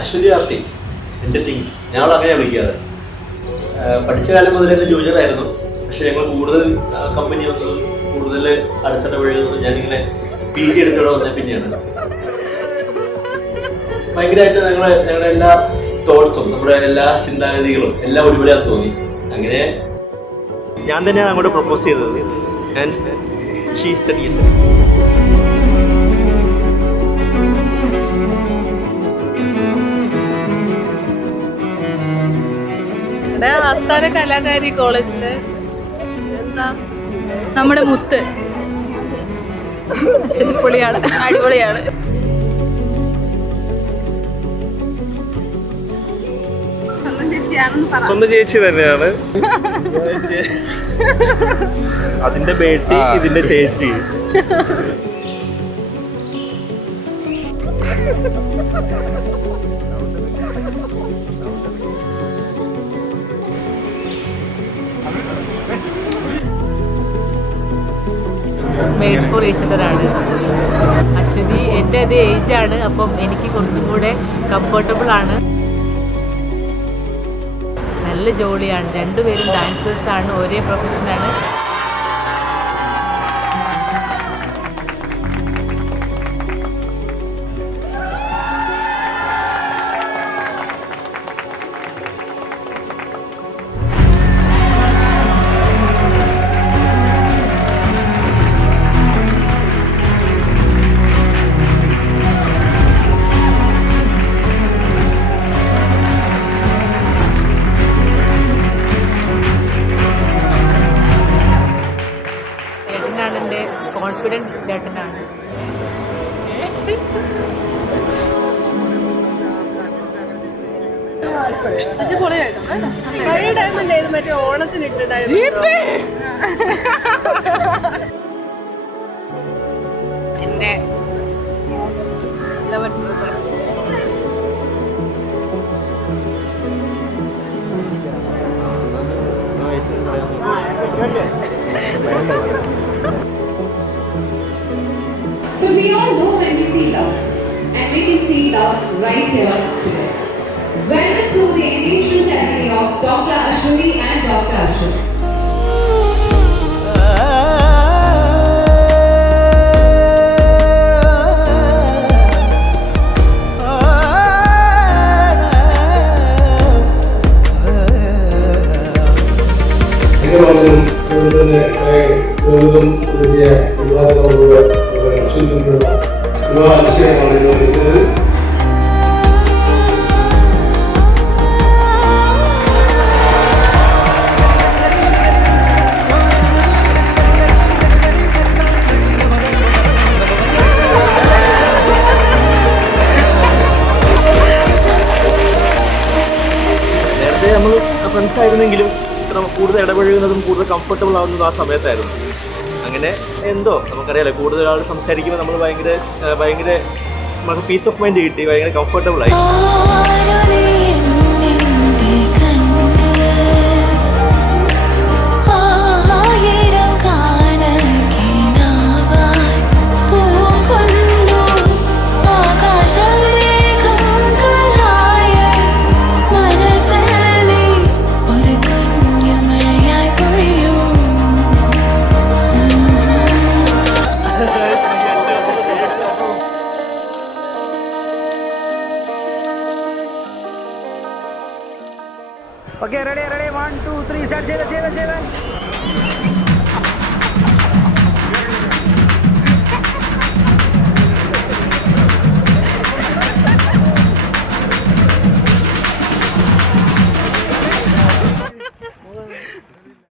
അശ്വതി ആർത്തി എൻ്റെ തിങ്സ് ഞങ്ങൾ അങ്ങനെയാണ് വിളിക്കാറ്. പഠിച്ച കാലം മുതൽ എൻ്റെ ജൂനിയറായിരുന്നു. പക്ഷെ ഞങ്ങൾ കൂടുതൽ കമ്പനി വന്നു കൂടുതൽ അടുത്തിടപഴകുന്നത് ഞാനിങ്ങനെ PG എടുത്തിവിടെ വന്ന പിന്നെയാണ്. ഭയങ്കരമായിട്ട് ഞങ്ങളുടെ എല്ലാ തോട്ട്സും നമ്മുടെ എല്ലാ ചിന്താഗതികളും എല്ലാം ഒരുപോലെയാന്ന് തോന്നി. അങ്ങനെ ഞാൻ തന്നെയാണ് അങ്ങോട്ട് പ്രപ്പോസ് ചെയ്തത്. And she said yes. ആസ്ഥാന കലാകാരി കോളേജില് എന്താ നമ്മുടെ മുത്ത് അശ്വതിപ്പൊളിയാണ്, അടിപൊളിയാണ്. സ്വന്തം ചേച്ചി തന്നെയാണ്. അതിന്റെ ബേട്ടി ഇതിന്റെ ചേച്ചി. മെയ്ഡ് ഫോർ ഈച്ച് അതറാണ്. അശ്വതി എൻ്റെ അതേ ഏജാണ്, അപ്പം എനിക്ക് കുറച്ചും കൂടെ കംഫർട്ടബിൾ ആണ്. നല്ല ജോലിയാണ്, രണ്ടുപേരും ഡാൻസേഴ്സാണ്, ഒരേ പ്രൊഫഷനാണ്. ചേട്ടനാണ് എൻ്റെ കോൺഫിഡൻസ് ചേട്ടനാണ്. മറ്റേ ഓണത്തിനിട്ടുണ്ടായിരുന്നു എന്റെ most loved brothers. But we all know when we see love, and we can see love right here today. Welcome to the engagement ceremony of Dr. Ashwini and Dr. Ashwin. നേരത്തെ നമ്മൾ friends ആയിരുന്നെങ്കിലും കൂടുതൽ ഇടപഴകുന്നതും കൂടുതൽ comfortable ആവുന്നതും ആ സമയത്തായിരുന്നു. അങ്ങനെ എന്തോ നമുക്കറിയാലോ, കൂടുതൽ ആൾ സംസാരിക്കുമ്പോൾ നമ്മൾ ഭയങ്കര നമുക്ക് പീസ് ഓഫ് മൈൻഡ് കിട്ടി, ഭയങ്കര കംഫർട്ടബിൾ ആയി. Okay, ready, 1, 2, 3, start.